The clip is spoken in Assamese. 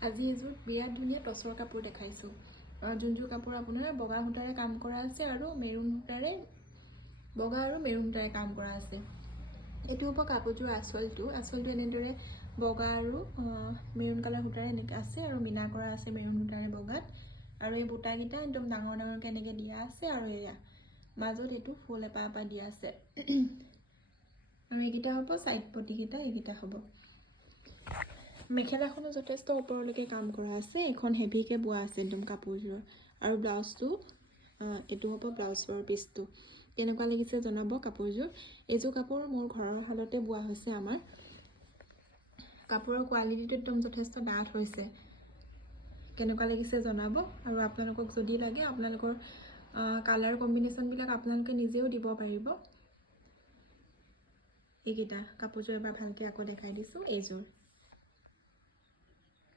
আজি এযোৰ বিৰাট ধুনীয়া টচৰ কাপোৰ দেখাইছোঁ। যোনযোৰ কাপোৰ আপোনাৰ বগা সূতাৰে কাম কৰা আছে আৰু মেৰুন সূতাৰে বগা আৰু মেৰুন সূতাৰে কাম কৰা আছে। এইটো হ'ব কাপোৰযোৰ আঁচলটো এনেদৰে বগা আৰু মেৰুন কালাৰ সূতাৰে এনেকৈ আছে আৰু মিনা কৰা আছে মেৰুন সূতাৰে বগাত। আৰু এই বুটাকেইটা একদম ডাঙৰ ডাঙৰকৈ এনেকৈ দিয়া আছে আৰু এয়া মাজত এইটো ফুল এপাহ দিয়া আছে। আৰু এইকেইটা হ'ব ছাইড পটিকেইটা, এইকেইটা হ'ব। মেখেলাখনো যথেষ্ট ওপৰলৈকে কাম কৰা আছে, এখন হেভিকৈ বোৱা আছে একদম কাপোৰযোৰৰ। আৰু ব্লাউজটো এইটো হ'ব ব্লাউজৰ পিচটো। কেনেকুৱা লাগিছে জনাব কাপোৰযোৰ। এইযোৰ কাপোৰ মোৰ ঘৰৰ শালতে বোৱা হৈছে আমাৰ। কাপোৰৰ কোৱালিটিটো একদম যথেষ্ট ডাঠ হৈছে। কেনেকুৱা লাগিছে জনাব। আৰু আপোনালোকক যদি লাগে আপোনালোকৰ কালাৰ কম্বিনেশ্যনবিলাক আপোনালোকে নিজেও দিব পাৰিব। এইকেইটা কাপোৰযোৰ এবাৰ ভালকৈ আকৌ দেখাই দিছোঁ। এইযোৰ